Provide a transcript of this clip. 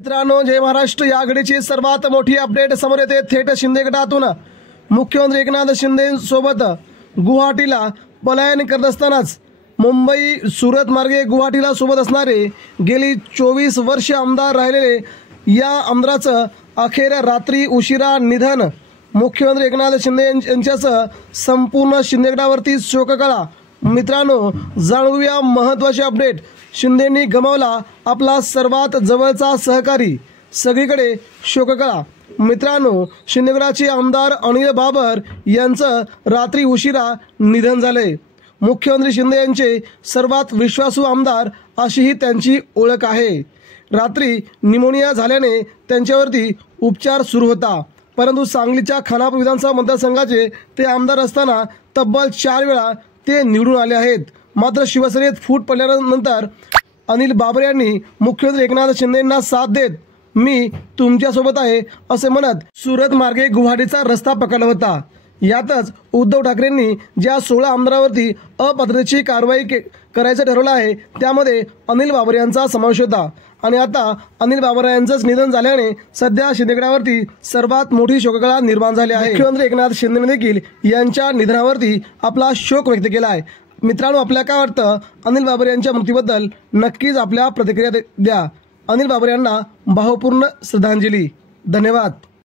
मित्रांनो, जय महाराष्ट्र. या घडीची सर्वात मोठी अपडेट समोर येते थेट शिंदे गटातून. मुख्यमंत्री एकनाथ शिंदे सोबत गुवाहाटीला पलायन करत असतानाच मुंबई सुरत मार्गे गुवाहाटीला सोबत असणारे गेली 24 वर्ष आमदार राहिलेले या आमदाराचं अखेर रात्री उशिरा निधन. मुख्यमंत्री एकनाथ शिंदे यांच्यासह संपूर्ण शिंदे गटावरती शोककळा. मित्रांनो, जाणूया महत्त्वाची अपडेट. शिंदेंनी गमावला आपला सर्वात जवळचा सहकारी, सगळीकडे शोककळा. मित्रांनो, शिंदेगडाचे आमदार अनिल बाबर यांचं रात्री उशिरा निधन झाले. मुख्यमंत्री शिंदे यांचे सर्वात विश्वासू आमदार अशी ही त्यांची ओळख आहे. रात्री निमोनिया झाल्याने त्यांच्यावरती उपचार सुरू होता, परंतु सांगलीच्या खानापूर विधानसभा मतदारसंघाचे ते आमदार असताना तब्बल 4 वेळा ते निवडून आले आहेत. मात्र शिवसेनेत फूट पडल्यानंतर अनिल बाबर यांनी मुख्यमंत्री एकनाथ शिंदेंना साथ देत मी तुमच्यासोबत आहे असे म्हणत सुरत मार्गे गुवाहाटीचा रस्ता पकडला होता. यातच उद्धव ठाकरेंनी ज्या 16 आमदारांवरती अपात्रतेची कारवाई करायचं ठरवलं आहे त्यामध्ये अनिल बाबर यांचा समावेश होता. आणि आता अनिल बाबर यांचंच निधन झाल्याने सध्या शिंदेगडावरती सर्वात मोठी शोककळा निर्माण झाली आहे. मुख्यमंत्री एकनाथ शिंदेने देखील यांच्या निधनावरती आपला शोक व्यक्त केला आहे. मित्रांनो, आपल्याला काय वाटतं अनिल बाबर यांच्या मृत्यूबद्दल? नक्कीच आपल्या प्रतिक्रिया द्या. अनिल बाबर यांना भावपूर्ण श्रद्धांजली. धन्यवाद.